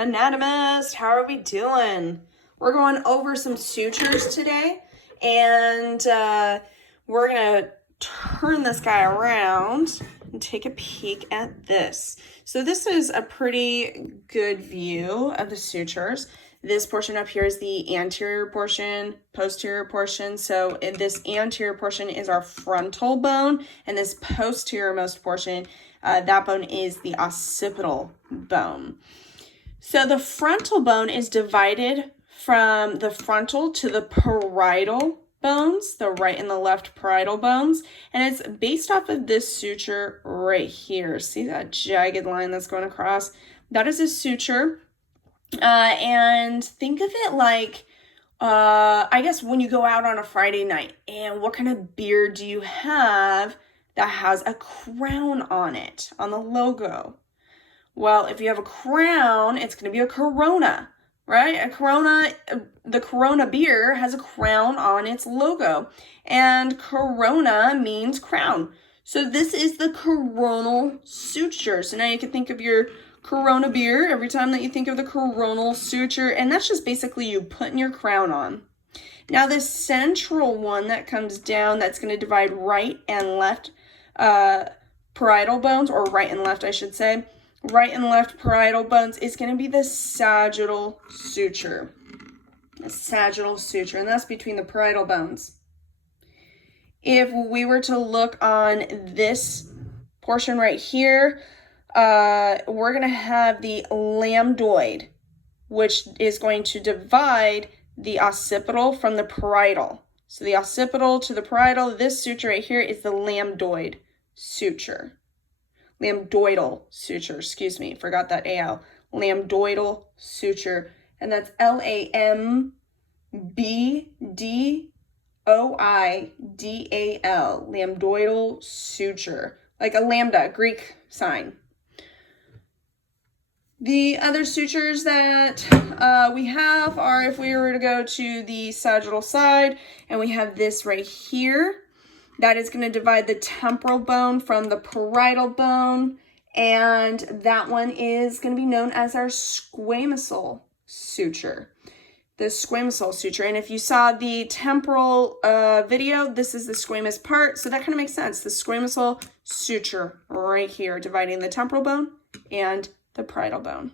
Anatomist, how are we doing? We're going over some sutures today, and we're gonna turn this guy around and take a peek at this. So this is a pretty good view of the sutures. This portion up here is the anterior portion, posterior portion. So this anterior portion is our frontal bone, and this posterior most portion, that bone is the occipital bone. So the frontal bone is divided from the frontal to the parietal bones, the right and the left parietal bones, and it's based off of this suture right here. See that jagged line that's going across? That is a suture, and think of it like, I guess when you go out on a Friday night, and what kind of beer do you have that has a crown on it, on the logo? Well, if you have a crown, it's going to be a Corona, right? A Corona, the Corona beer has a crown on its logo, and Corona means crown. So this is the coronal suture. So now you can think of your Corona beer every time that you think of the coronal suture, and that's just basically you putting your crown on. Now the central one that comes down, that's going to divide right and left parietal bones, or right and left, I should say. Right and left parietal bones is going to be the sagittal suture. The sagittal suture, and that's between the parietal bones. If we were to look on this portion right here, we're going to have the lambdoid, which is going to divide the occipital from the parietal. So the occipital to the parietal, this suture right here is the lambdoid suture. Lambdoidal suture, excuse me, forgot that AL. Lambdoidal suture, and that's LAMBDOIDAL, lambdoidal suture, like a lambda, Greek sign. The other sutures that we have are, if we were to go to the sagittal side, and we have this right here, that is going to divide the temporal bone from the parietal bone, and that one is going to be known as our squamosal suture. The squamosal suture, and if you saw the temporal video, this is the squamous part, so that kind of makes sense. The squamosal suture right here, dividing the temporal bone and the parietal bone.